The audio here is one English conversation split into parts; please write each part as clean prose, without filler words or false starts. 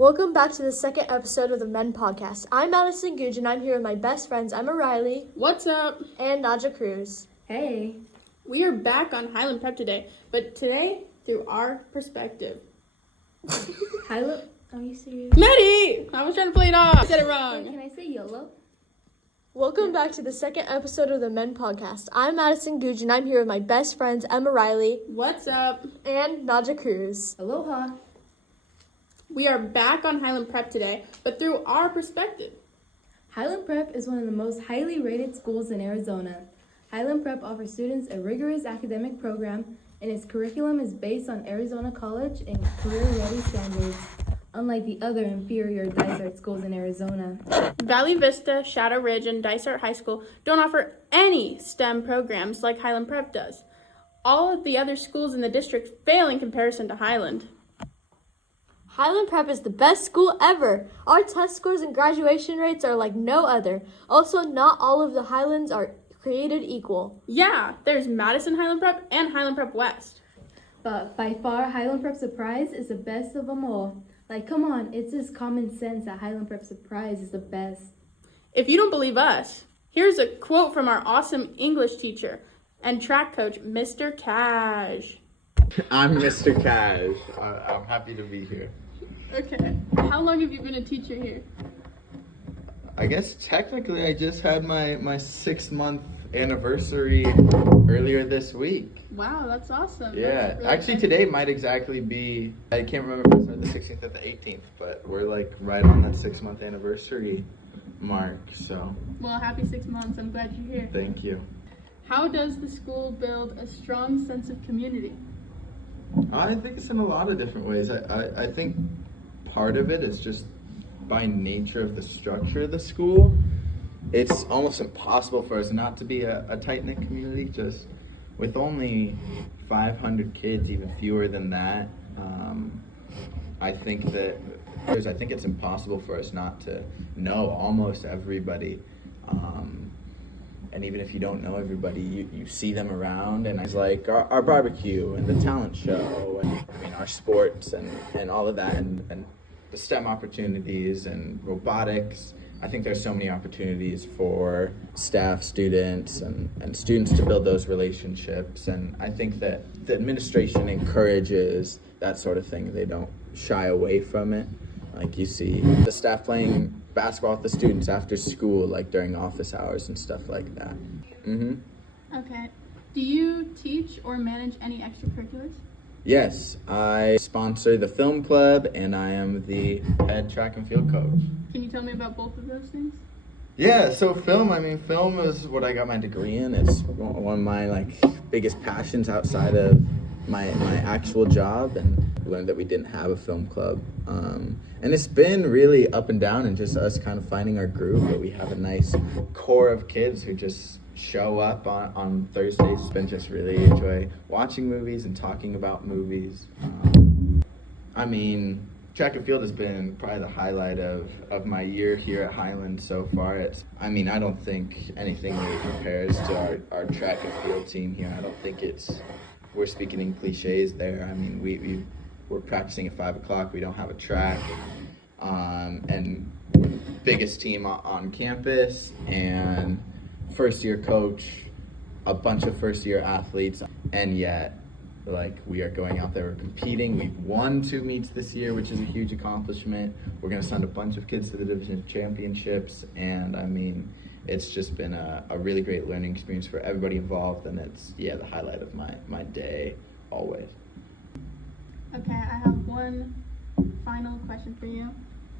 Welcome back to the second episode of the M.E.N podcast. I'm Madison Googe, and I'm here with my best friends Emma Riley. What's up? And Nadja Cruz. Hey. We are back on Highland Prep today, but today through our perspective. Highland? Are you serious? Maddie! I was trying to play it off. I said it wrong. Wait, can I say YOLO? Welcome back to the second episode of the M.E.N podcast. I'm Madison Googe, and I'm here with my best friends Emma Riley. What's up? And Nadja Cruz. Aloha. We are back on Highland Prep today, but through our perspective. Highland Prep is one of the most highly rated schools in Arizona. Highland Prep offers students a rigorous academic program, and its curriculum is based on Arizona college and career-ready standards, unlike the other inferior Dysart schools in Arizona. Valley Vista, Shadow Ridge, and Dysart High School don't offer any STEM programs like Highland Prep does. All of the other schools in the district fail in comparison to Highland. Highland Prep is the best school ever. Our test scores and graduation rates are like no other. Also, not all of the Highlands are created equal. Yeah, there's Madison Highland Prep and Highland Prep West. But by far, Highland Prep Surprise is the best of them all. Like, come on, it's just common sense that Highland Prep Surprise is the best. If you don't believe us, here's a quote from our awesome English teacher and track coach, Mr. Cash. I'm Mr. Cash. I'm happy to be here. Okay. How long have you been a teacher here? I guess technically I just had my 6-month anniversary earlier this week. Wow, that's awesome. Yeah, That's really actually nice. today might exactly be, I can't remember if it started the 16th or the 18th, but we're like right on that 6-month anniversary mark, so Well, happy 6 months. I'm glad you're here. thank you. How does the school build a strong sense of community? I think it's in a lot of different ways. I think part of it is just by nature of the structure of the school. It's almost impossible for us not to be a tight-knit community, just with only 500 kids, even fewer than that. I think it's impossible for us not to know almost everybody. And even if you don't know everybody, you see them around, and it's like our barbecue and the talent show, and I mean our sports and all of that, and the STEM opportunities and robotics. I think there's so many opportunities for staff, students, and students to build those relationships. And I think that the administration encourages that sort of thing. They don't shy away from it. Like you see the staff playing basketball with the students after school, like during office hours and stuff like that. Okay. Do you teach or manage any extracurriculars? Yes, I sponsor the film club, and I am the head track and field coach. Can you tell me about both of those things? Yeah, so film is what I got my degree in. It's one of my biggest passions outside of my actual job, and learned that we didn't have a film club. And it's been really up and down and just us kind of finding our groove, but we have a nice core of kids who just show up on Thursdays. It's been just really enjoy watching movies and talking about movies. Track and field has been probably the highlight of my year here at Highland so far. I don't think anything really compares to our track and field team here. I don't think we're speaking in cliches there. We're practicing at 5 o'clock. We don't have a track. And we're the biggest team on campus, and first-year coach, a bunch of first-year athletes, and yet we are going out there, we're competing. We've won 2 meets this year, which is a huge accomplishment. We're going to send a bunch of kids to the division championships, and it's just been a really great learning experience for everybody involved, and it's the highlight of my day always. Okay, I have one final question for you.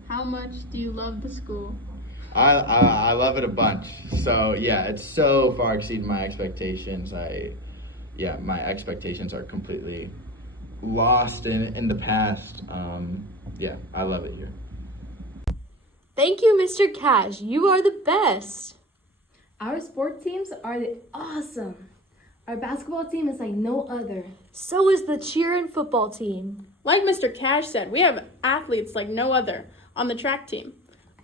How much do you love the school? I love it a bunch. So yeah, it's so far exceeded my expectations. My expectations are completely lost in the past. I love it here. Thank you, Mr. Cash. You are the best. Our sport teams are awesome. Our basketball team is like no other. So is the cheer and football team. Like Mr. Cash said, we have athletes like no other on the track team.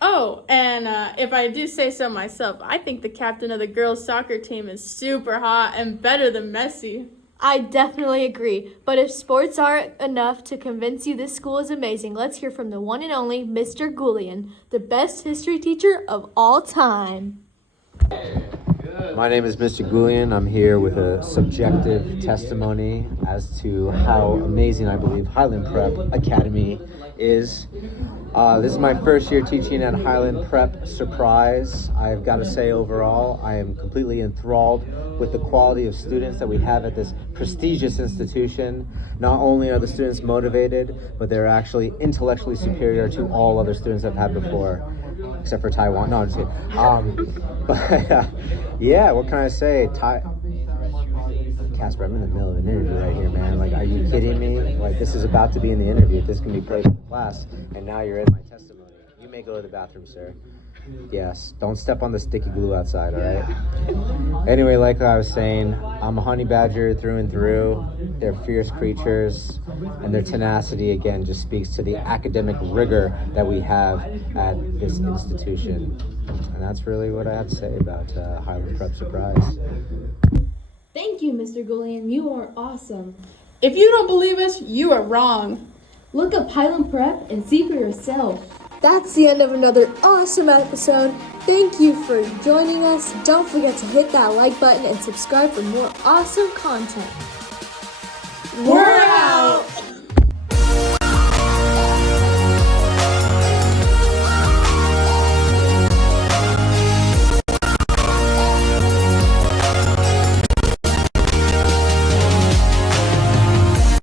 Oh, and if I do say so myself, I think the captain of the girls' soccer team is super hot and better than Messi. I definitely agree. But if sports aren't enough to convince you this school is amazing, let's hear from the one and only Mr. Goulian, the best history teacher of all time. My name is Mr. Goulian. I'm here with a subjective testimony as to how amazing I believe Highland Prep Academy is. This is my first year teaching at Highland Prep. Surprise. I've got to say overall, I am completely enthralled with the quality of students that we have at this prestigious institution. Not only are the students motivated, but they're actually intellectually superior to all other students I've had before, except for Taiwan. No, I'm just kidding. But yeah, what can I say? Casper, I'm in the middle of an interview right here, man. Like, are you kidding me? Like, this is about to be in the interview. This can be played in class, and now you're in my testimony. You may go to the bathroom, sir. Yes, don't step on the sticky glue outside, all right? Anyway, like I was saying, I'm a honey badger through and through. They're fierce creatures, and their tenacity, again, just speaks to the academic rigor that we have at this institution. And that's really what I have to say about Highland Prep Surprise. Thank you, Mr. Goulian. You are awesome. If you don't believe us, you are wrong. Look up Highland Prep and see for yourself. That's the end of another awesome episode. Thank you for joining us. Don't forget to hit that like button and subscribe for more awesome content. We're out!